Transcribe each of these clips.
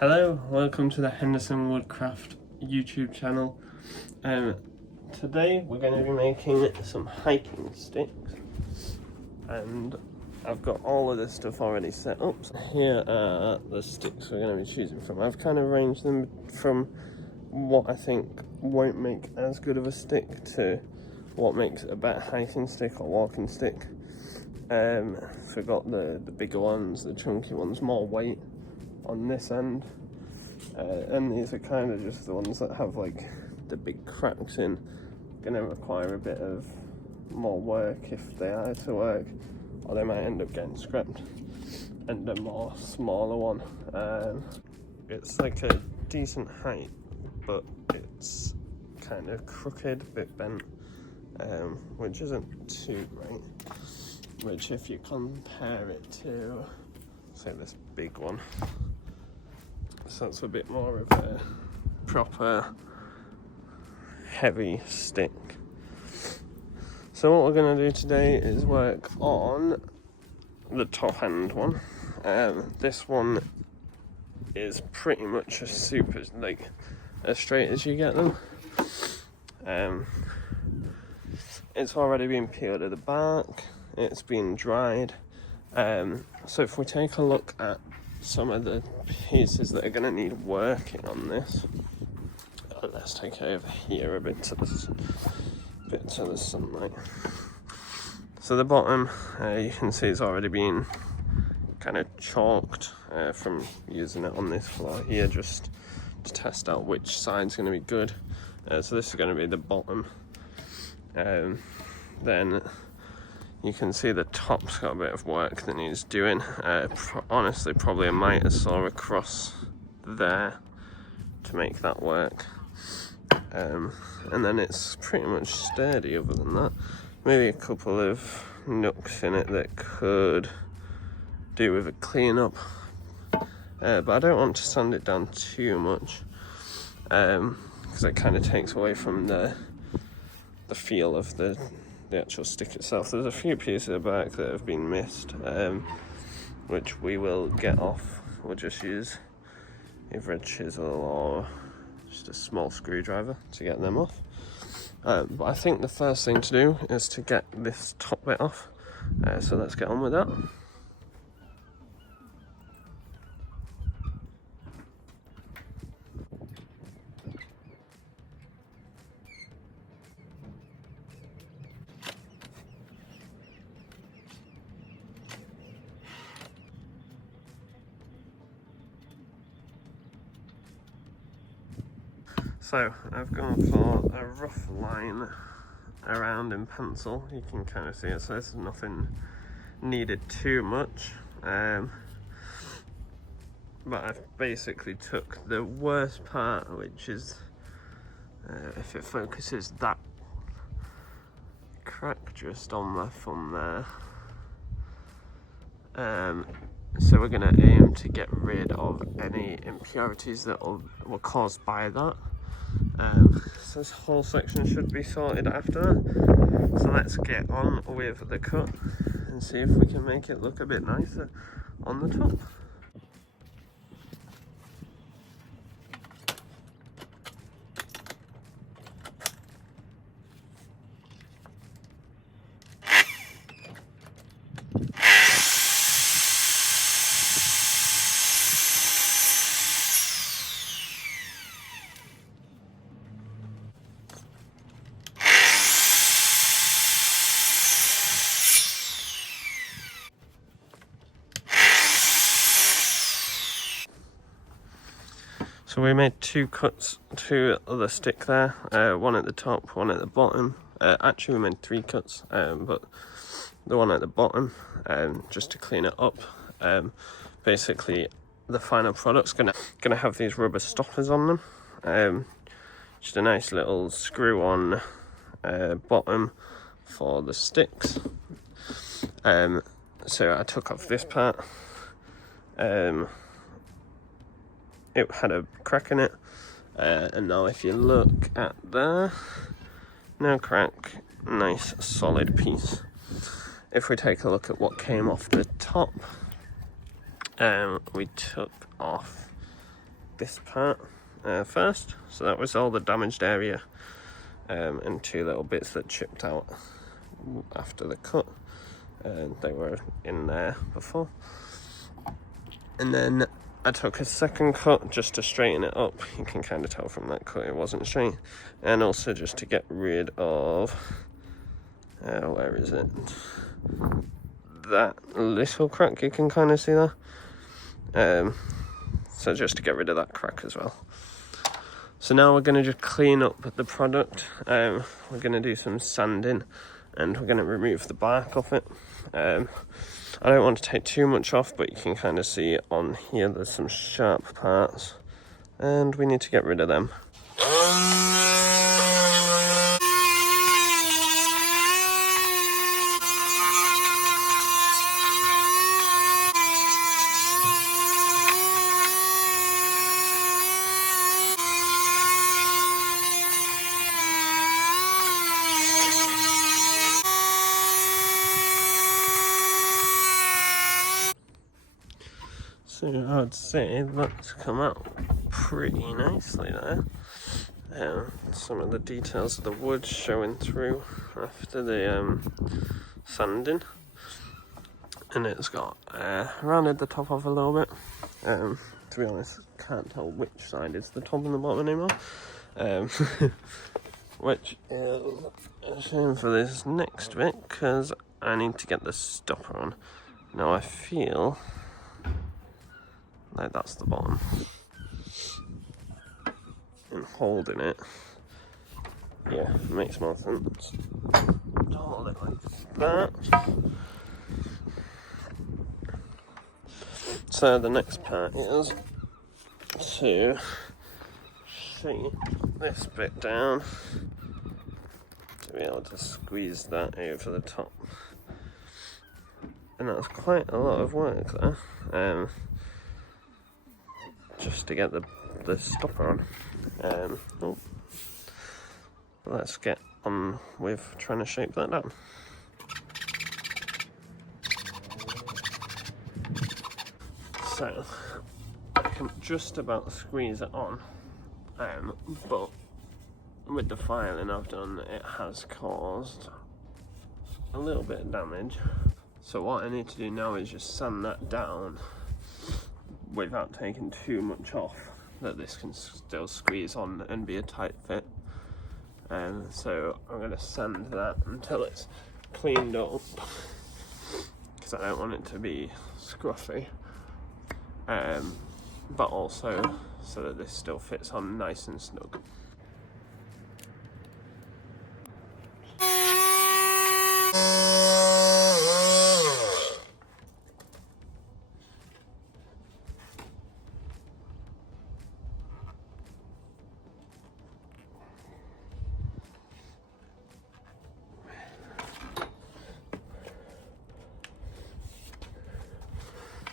Hello, welcome to the Henderson Woodcraft YouTube channel. Today we're going to be making some hiking sticks, and I've got all of this stuff already set up. So here are the sticks we're going to be choosing from. I've kind of arranged them from what I think won't make as good of a stick to what makes a better hiking stick or walking stick. We've got the bigger ones, the chunky ones, more weight on this end, and these are kind of just the ones that have like the big cracks in. Gonna require a bit of more work if they are to work, or they might end up getting scrapped. And a more smaller one, it's like a decent height, but it's kind of crooked, a bit bent, which isn't too great. Which, if you compare it to, say, this big one, so it's a bit more of a proper heavy stick. So what we're going to do today is work on the top end one. This one is pretty much as straight as you get them. It's already been peeled at the back, it's been dried. So if we take a look at some of the pieces that are going to need working on this, let's take it over here a bit to the sunlight. So the bottom, you can see it's already been kind of chalked from using it on this floor here, just to test out which side's going to be good. So this is going to be the bottom. Then you can see the top's got a bit of work that needs doing. Honestly, probably a miter saw across there to make that work. And then it's pretty much sturdy other than that. Maybe a couple of nooks in it that could do with a clean up. But I don't want to sand it down too much, because it kind of takes away from the feel of the actual stick itself. There's a few pieces of back that have been missed, which we will get off. We'll just use either a chisel or just a small screwdriver to get them off. But I think the first thing to do is to get this top bit off. So let's get on with that. So I've gone for a rough line around in pencil. You can kind of see it, so this is nothing needed too much. But I've basically took the worst part, which is, if it focuses, that crack just on my thumb there. So we're going to aim to get rid of any impurities that were caused by that. So this whole section should be sorted after that. So let's get on with the cut and see if we can make it look a bit nicer on the top. So we made two cuts to the stick there, one at the top, one at the bottom. Actually we made three cuts, but the one at the bottom, just to clean it up. Basically the final product's gonna have these rubber stoppers on them. Just a nice little screw on bottom for the sticks. So I took off this part. It had a crack in it, and now if you look at there, no crack, nice solid piece. If we take a look at what came off the top, we took off this part first. So that was all the damaged area, and 2 little bits that chipped out after the cut. They were in there before. And then I took a second cut just to straighten it up. You can kind of tell from that cut it wasn't straight. And also just to get rid of, where is it? That little crack, you can kind of see there. So just to get rid of that crack as well. So now we're going to just clean up the product. We're going to do some sanding and we're going to remove the bark off it. I don't want to take too much off, but you can kind of see on here there's some sharp parts and we need to get rid of them. So I'd say that's come out pretty nicely there. Some of the details of the wood showing through after the sanding, and it's got rounded the top off a little bit. To be honest, can't tell which side is the top and the bottom anymore. Which is a shame for this next bit because I need to get the stopper on. Now I feel like that's the bottom, and holding it, yeah, makes more sense. Hold it like that. So the next part is to shake this bit down to be able to squeeze that over the top, and that's quite a lot of work there. Just to get the stopper on. Let's get on with trying to shape that down. So I can just about squeeze it on, but with the filing I've done, it has caused a little bit of damage. So what I need to do now is just sand that down without taking too much off, that this can still squeeze on and be a tight fit. So I'm going to sand that until it's cleaned up, because I don't want it to be scruffy, but also so that this still fits on nice and snug.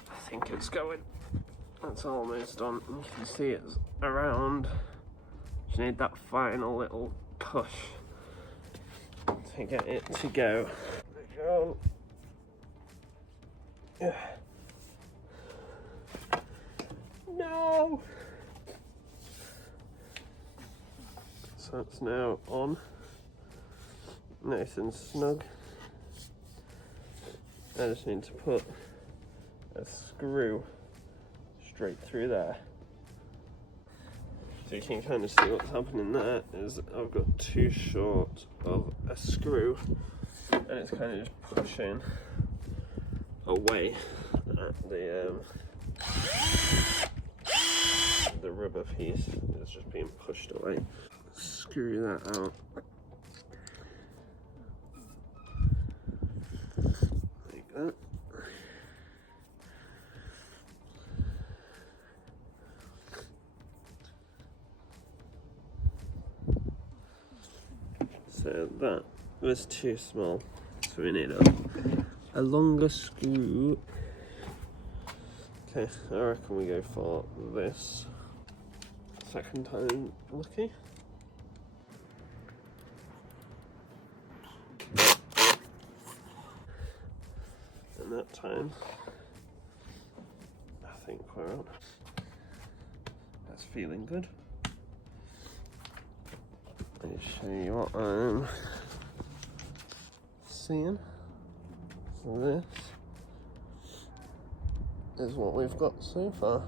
I think it's going. That's almost done. You can see it's around. Just need that final little push to get it to go. There we go. Yeah. No! So it's now on. Nice and snug. I just need to put a screw straight through there. So you can kind of see what's happening there is I've got too short of a screw and it's kind of just pushing away at the rubber piece. It's just being pushed away. Screw that out. Like that. So that was too small, so we need a longer screw. Okay, I reckon we go for this. Second time lucky. And that time, I think we're on. Let's feeling good. Let me show you what I'm seeing. So this is what we've got so far.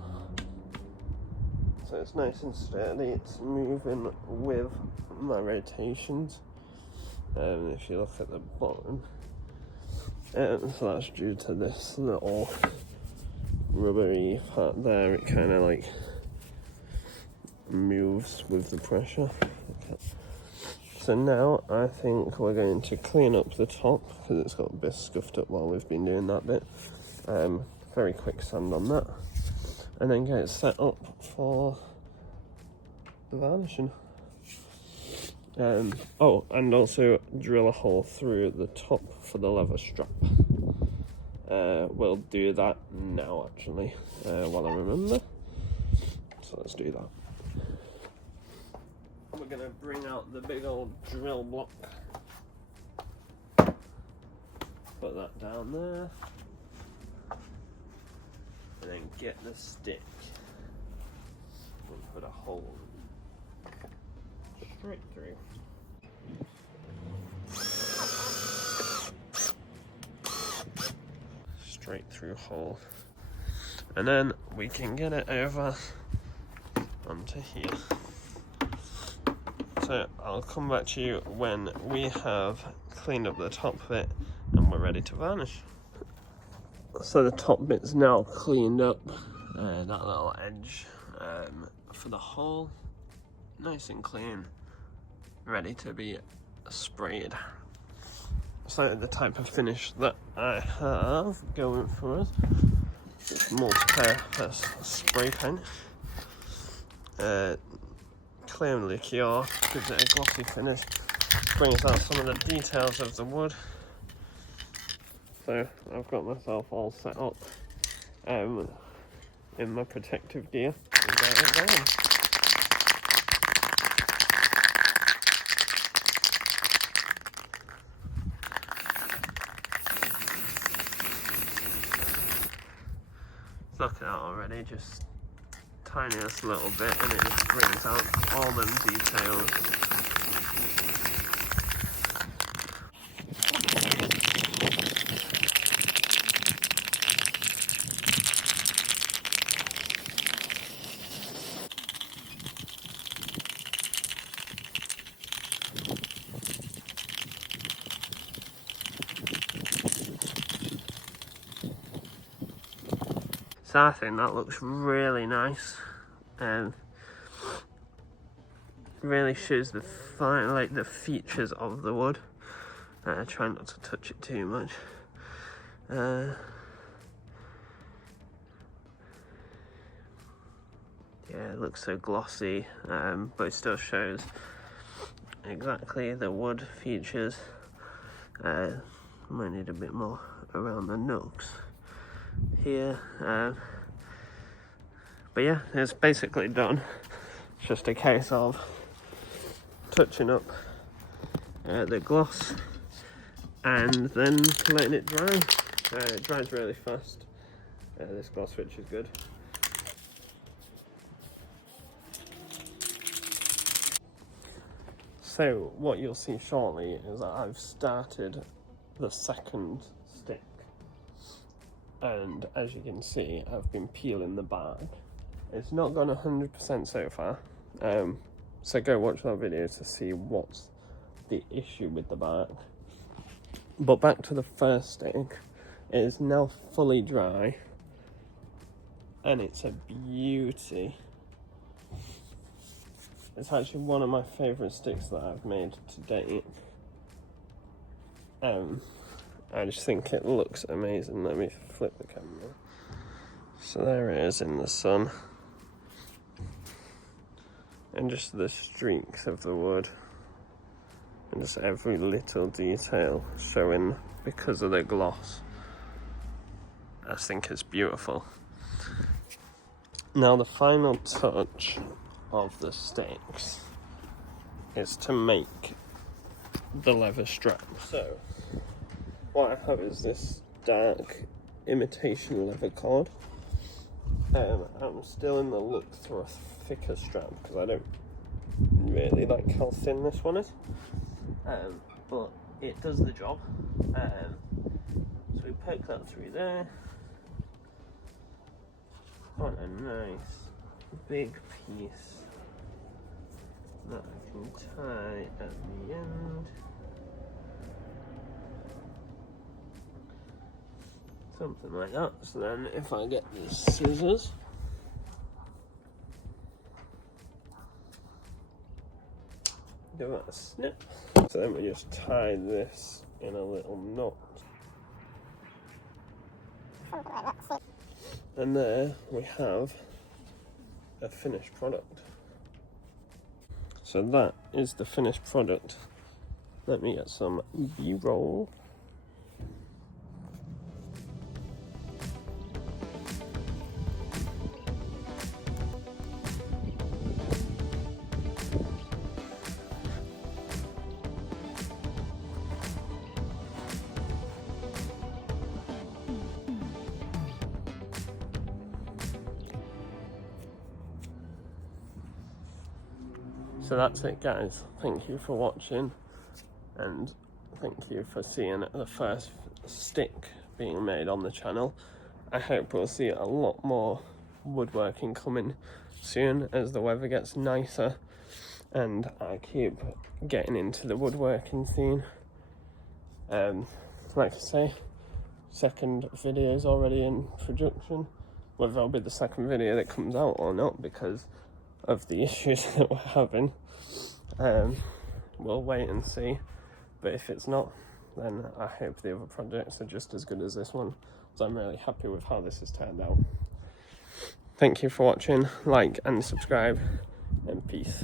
So it's nice and sturdy, it's moving with my rotations. If you look at the bottom, so that's due to this little rubbery part there. It kind of like moves with the pressure. Okay. So now I think we're going to clean up the top because it's got a bit scuffed up while we've been doing that bit. Very quick sand on that, and then get it set up for the varnishing. Oh, and also drill a hole through the top for the leather strap. We'll do that now actually, while I remember. So let's do that. We're going to bring out the big old drill block. Put that down there. And then get the stick. And put a hole straight through. Straight through hole. And then we can get it over onto here. So I'll come back to you when we have cleaned up the top bit and we're ready to varnish. So the top bit's now cleaned up, that little edge for the hole, nice and clean, ready to be sprayed. So the type of finish that I have going for us is multi-purpose spray paint. Clear and liqueur, gives it a glossy finish, brings out some of the details of the wood. So I've got myself all set up in my protective gear and get it going. Look at that already, just tiniest little bit, and it just brings out all them details. So I think that looks really nice, and really shows the fine, like the features of the wood. Try not to touch it too much. Yeah, it looks so glossy, but it still shows exactly the wood features. Might need a bit more around the nooks here, but yeah, it's basically done. It's just a case of touching up the gloss and then letting it dry. It dries really fast, this gloss, which is good. So what you'll see shortly is that I've started the second stick, and as you can see I've been peeling the bark. It's not gone 100% so far, so go watch that video to see what's the issue with the bark. But back to the first stick, it is now fully dry and it's a beauty. It's actually one of my favourite sticks that I've made to date. I just think it looks amazing. Let me flip the camera. So there it is in the sun. And just the streaks of the wood. And just every little detail showing because of the gloss. I think it's beautiful. Now the final touch of the sticks is to make the leather strap. So what I have is this dark imitation leather cord, I'm still in the look for a thicker strap because I don't really like how thin this one is, but it does the job. So we poke that through there on a nice big piece that I can tie at the end. Something like that. So then if I get these scissors, give that a snip. So then we just tie this in a little knot. And there we have a finished product. So that is the finished product. Let me get some B-roll. So that's it, guys. Thank you for watching, and thank you for seeing the first stick being made on the channel. I hope we'll see a lot more woodworking coming soon as the weather gets nicer and I keep getting into the woodworking scene. Like I say, second video is already in production. Whether it'll be the second video that comes out or not because of the issues that we're having, we'll wait and see. But if it's not, then I hope the other projects are just as good as this one, so I'm really happy with how this has turned out. Thank you for watching, like and subscribe, and peace.